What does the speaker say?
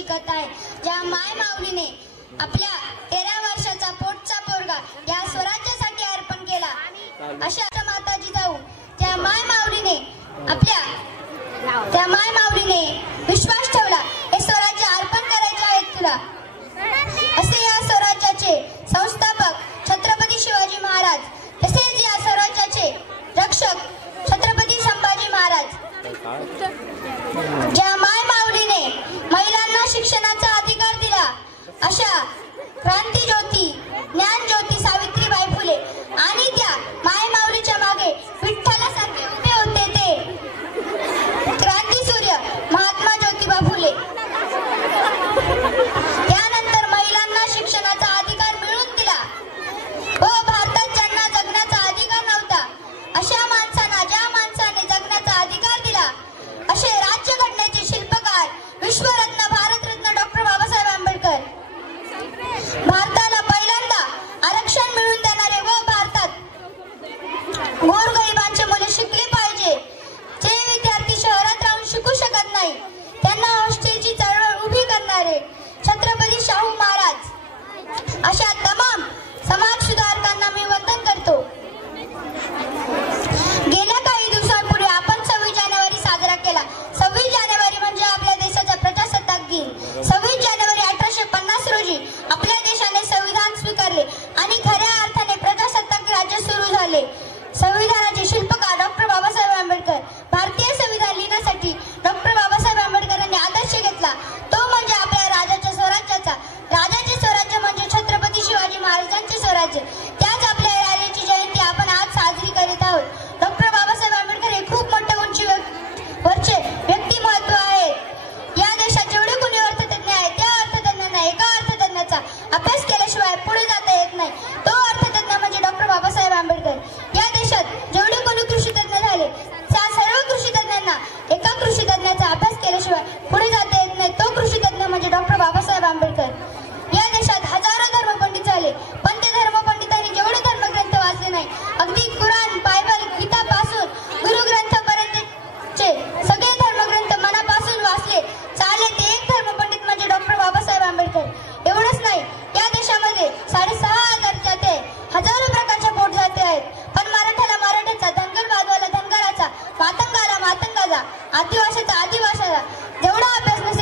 शिकत आहे. ज्या माय माऊलीने आपल्या 13 वर्षाचा पोटचा पोरगा या स्वराज्यासाठी अर्पण केला, अशा माता जिजाऊ त्या माय माऊलीने विश्वास ठेवला, हे स्वराज्य अर्पण करायचे आहेत तुला, असे या स्वराज्याचे संस्थापक छत्रपती शिवाजी महाराज, तसेच या स्वराज्याचे रक्षक छत्रपती संभाजी महाराज. ज्या माय माऊलीने महिलांना शिक्षणाचा अधिकार दिला, अशा क्रांती ज्योती, ज्ञान ज्योती सावित्रीबाई फुले आणि त्या माय माऊलीच्या मागे विठ्ठलासारखे उभे होते ते क्रांती सूर्य महात्मा ज्योतिबा फुले. त्यानंतर महिलांना शिक्षणाचा अधिकार मिळवून दिला व भारतात ज्यांना जगण्याचा अधिकार नव्हता, अशा माणसांना, ज्या माणसाने जगण्याचा अधिकार दिला, असे राज्य घडण्याचे शिल्पकार विश्वरत्न भारतरत्न डॉक्टर बाबासाहेब आंबेडकर. भारताला पहिल्यांदा आरक्षण मिळवून देणारे व भारतात गोरगरिबांचे मुले शिकले पाहिजे, जे विद्यार्थी शहरात राहून शिकू शकत नाही त्यांना हॉस्टेलची चळवळ उभी करणारे छत्रपती शाहू महाराज. अशा तमाम समाज सुधारकांना मी वंदन करतो. गेल्या काही दिवसांपूर्वी आपण 26 जानेवारी साजरा केला. 26 जानेवारी म्हणजे आपल्या देशाचा प्रजासत्ताक दिन. 26 जानेवारी 1850 रोजी आपल्या देशाने संविधान स्वीकारले आणि खऱ्या अर्थाने प्रजासत्ताक राज्य सुरू झाले. संविधानाचे शिल्पकार डॉक्टर बाबासाहेब आंबेडकर. भारतीय संविधान लिहिण्यासाठी डॉक्टर बाबासाहेब आंबेडकरांनी आदर्श घेतला, तो म्हणजे आपल्या राजाच्या स्वराज्याचा. राजाचे स्वराज्य म्हणजे छत्रपती शिवाजी महाराजांचे स्वराज्य. त्याच आपल्या राजाची जयंती आपण आज साजरी करीत आहोत. डॉक्टर बाबासाहेब आंबेडकर हे खूप मोठे उंचीवरचे व्यक्तिमत्व आहेत. या देशात जेवढे कोणी अर्थतज्ञ आहेत, त्या अर्थतज्ञांना एका अर्थतज्ञाचा अभ्यास केल्याशिवाय पुढे जाता येत नाही. तो अर्थतज्ञ म्हणजे डॉक्टर बाबासाहेब आंबेडकर. या देशात जेवढे कोणी कृषीतज्ञ झाले, त्या सर्व कृषीतज्ञांना एका कृषीतज्ञाचा अभ्यास केल्याशिवाय पुढे जाता येत नाही. तो कृषीतज्ञ म्हणजे डॉक्टर बाबासाहेब आंबेडकर. या देशात हजारो धर्मपंडित झाले, पण ते धर्मपंडितांनी जेवढे धर्मग्रंथ वाचले नाही, अगदी कुराण, बायबल, गीतापासून गुरुग्रंथापर्यंतचे सगळे धर्मग्रंथ मनापासून वाचले चाले ते एक धर्मपंडित म्हणजे डॉक्टर बाबासाहेब आंबेडकर. एवढंच नाही, या देशामध्ये 6,500 ते हजारो प्रकारच्या पोटजाती आहेत, पण मराठ्याला मराठ्याचा, धनगर बांधवाला धनगराचा, मातंगाला मातंगाचा, आदिवासाचा आदिवासाचा जेवढा अभ्यास नसेल